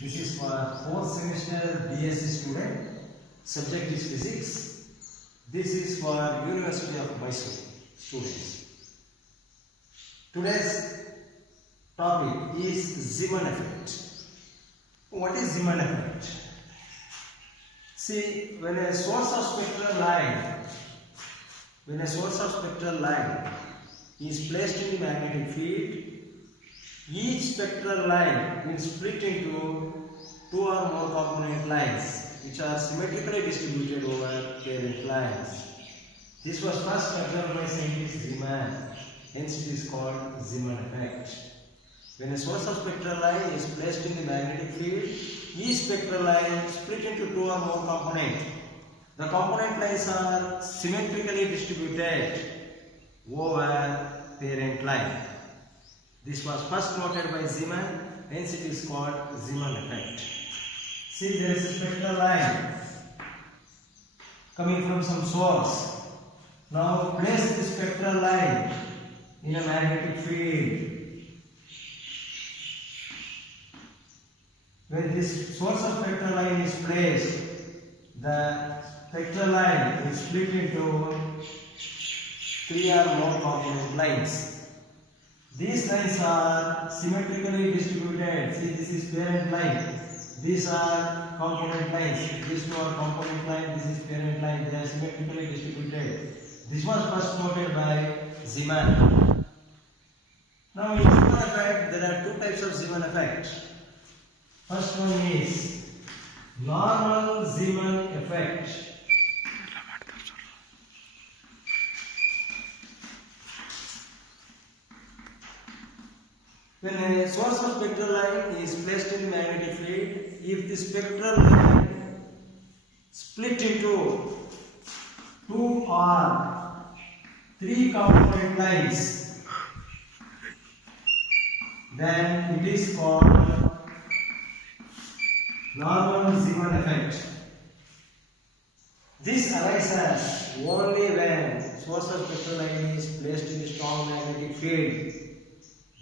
This is for 4th semester BSc student. Subject is physics. This is for University of Mysore students. Today's topic is Zeeman effect. What is Zeeman effect? See, when a source of spectral light is placed in the magnetic field, each spectral line will split into two or more component lines which are symmetrically distributed over parent lines. This was first observed by scientist Zeeman, hence it is called Zeeman effect. When a source of spectral line is placed in the magnetic field, each spectral line split into two or more components. The component lines are symmetrically distributed over parent line. This was first noted by Zeeman, hence it is called Zeeman effect. See, there is a spectral line coming from some source. Now place the spectral line in a magnetic field. When this source of spectral line is placed, the spectral line is split into three or more component lines. These lines are symmetrically distributed. See, this is parent line. These are component lines. These two are component line. This is parent line. They are symmetrically distributed. This was first noted by Zeeman. Now in Zeeman effect, there are two types of Zeeman effect. First one is normal Zeeman effect. When a source of spectral line is placed in the magnetic field, if the spectral line split into two or three component lines, then it is called normal Zeeman effect. This arises only when source of spectral line is placed in a strong magnetic field.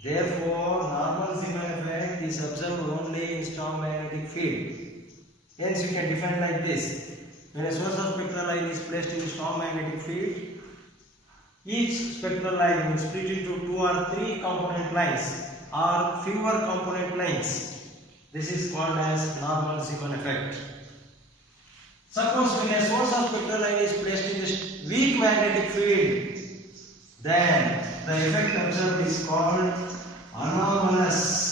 Therefore, normal Zeeman effect is observed only in strong magnetic field. Hence, you can define like this. When a source of spectral line is placed in a strong magnetic field, each spectral line will split into two or three component lines or fewer component lines. This is called as normal Zeeman effect. Suppose when a source of spectral line is placed in a weak magnetic field, then the effect observed is called anomalous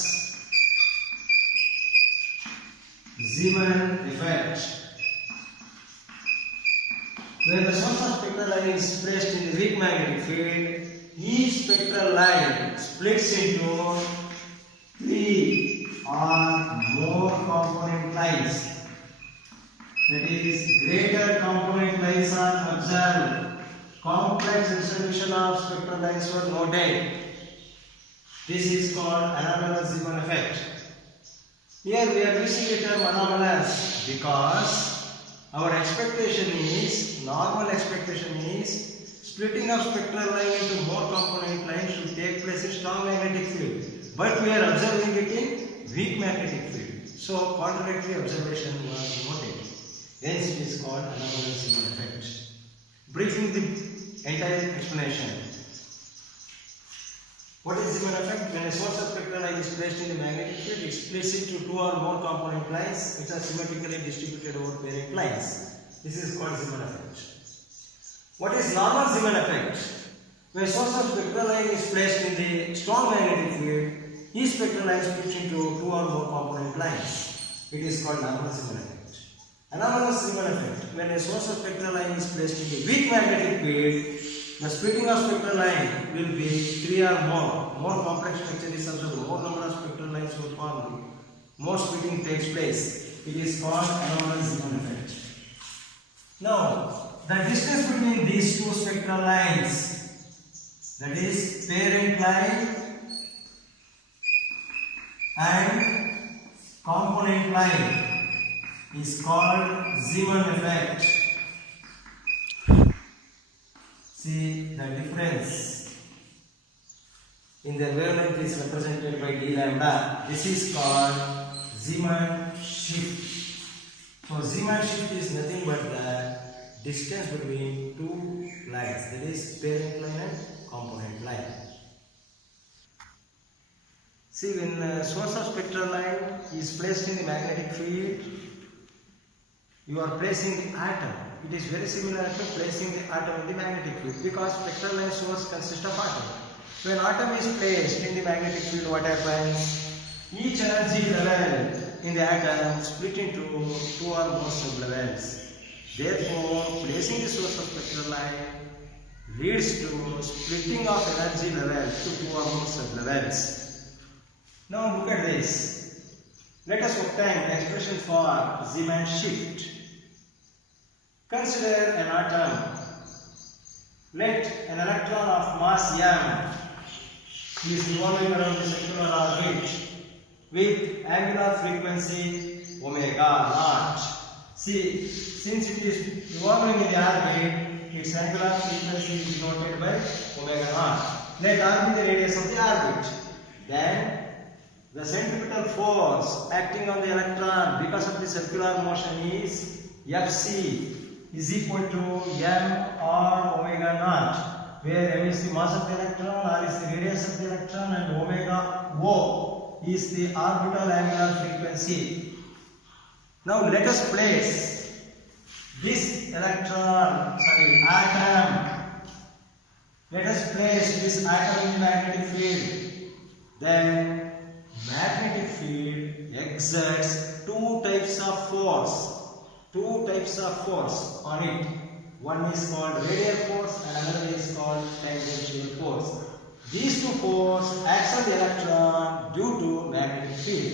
Zeeman effect. When the source of spectral line is placed in the weak magnetic field, each spectral line splits into three or more component lines. That is, greater component lines are observed. Complex distribution of spectral lines were noted. This is called anomalous Zeeman effect. Here we are using the term anomalous because our expectation is, normal expectation is, splitting of spectral line into more component lines should take place in strong magnetic field. But we are observing it in weak magnetic field. So contradictory observation was noted. Hence it is called anomalous Zeeman effect. Briefing the entire explanation. What is Zeeman effect? When a source of spectral line is placed in the magnetic field, it splits into two or more component lines which are symmetrically distributed over parent lines. This is called Zeeman effect. What is normal Zeeman effect? When a source of spectral line is placed in the strong magnetic field, each spectral line splits into two or more component lines. It is called normal Zeeman effect. Anomalous Zeeman effect. When a source of spectral line is placed in the weak magnetic field, the splitting of spectral line will be three or more. More complex structure is observed. More number of spectral lines will form. More splitting takes place. It is called anomalous Zeeman effect. Now, the distance between these two spectral lines, that is parent line and component line, is called Zeeman effect. See, the difference in their wavelength is represented by d lambda. This is called Zeeman shift. So Zeeman shift is nothing but the distance between two lines, that is parent line and component line. See, when the source of spectral line is placed in the magnetic field, you are placing the atom. It is very similar to placing the atom in the magnetic field, because spectral line source consists of atom. When atom is placed in the magnetic field, what happens? Each energy level in the atom split into two or more sublevels. Therefore, placing the source of spectral line leads to splitting of energy level to two or more sublevels. Now look at this. Let us obtain the expression for Zeeman shift. Consider an atom. Let an electron of mass m is revolving around the circular orbit with angular frequency omega naught. See, since it is revolving in the orbit, its angular frequency is denoted by omega naught. Let r be the radius of the orbit. Then the centripetal force acting on the electron because of the circular motion is Fc is equal to m r omega naught, where m is the mass of the electron, r is the radius of the electron, and omega O is the orbital angular frequency. Now let us place this atom. Let us place this atom in the magnetic field. Then magnetic field exerts two types of force on it. One is called radial force and another is called tangential force. These two forces act on the electron due to magnetic field.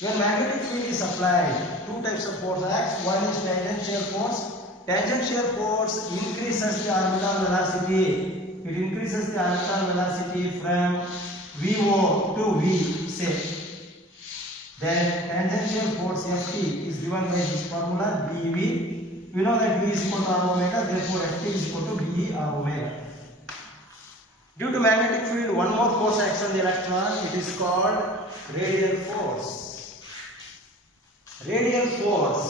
When magnetic field is applied, two types of force acts. One is tangential force. Tangential force increases the orbital velocity. It increases the orbital velocity from VO to V, say. Then tangential force Ft is given by this formula dV. We know that V is equal to R omega, therefore Ft is equal to dE R omega. Due to magnetic field, one more force acts on the electron. It is called radial force. Radial force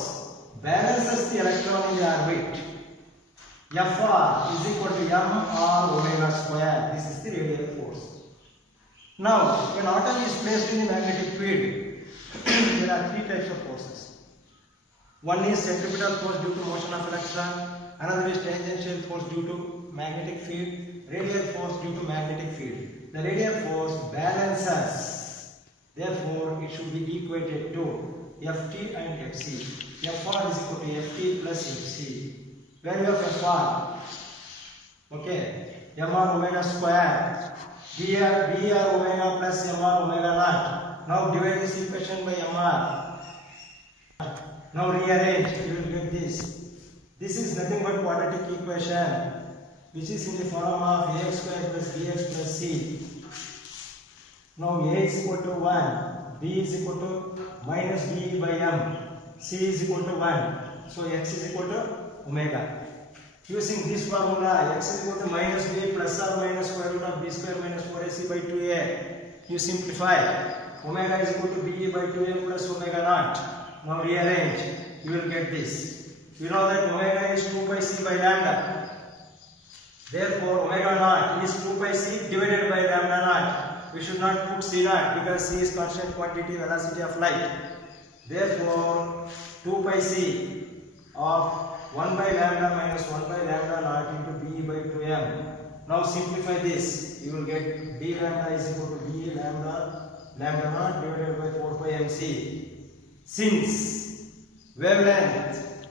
balances the electron in the orbit. Fr is equal to mr omega square. This is the radial force. Now, when atom is placed in the magnetic field, there are three types of forces. One is centripetal force due to motion of electron, another is tangential force due to magnetic field, radial force due to magnetic field. The radial force balances, therefore it should be equated to Ft and Fc. Fr is equal to Ft plus Fc. Value of Fr, okay, mr omega square, dr omega plus mr omega naught. Now divide this equation by mr. Now rearrange, you will get this. This is nothing but quadratic equation, which is in the form of ax square plus bx plus c. Now a is equal to 1, b is equal to minus b by m, c is equal to 1. So x is equal to omega. Using this formula, x is equal to minus b plus or minus square root of b square minus 4ac by 2a. You simplify. Omega is equal to be by 2m plus omega naught. Now rearrange, you will get this. You know that omega is 2 pi c by lambda. Therefore, omega naught is 2 pi c divided by lambda naught. We should not put c naught because c is constant quantity velocity of light. Therefore, 2 pi c of 1 by lambda minus 1 by lambda naught into b by 2m. Now simplify this. You will get d lambda is equal to d lambda naught divided by 4 pi mc. Since wavelength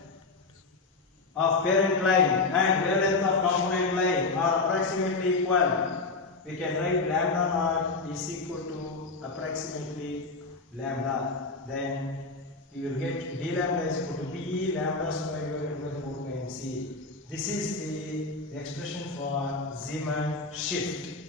of parent line and wavelength of component line are approximately equal, we can write lambda naught is equal to approximately lambda. Then you will get d lambda is equal to b lambda square divided by 4 pi mc. This is the expression for Zeeman shift.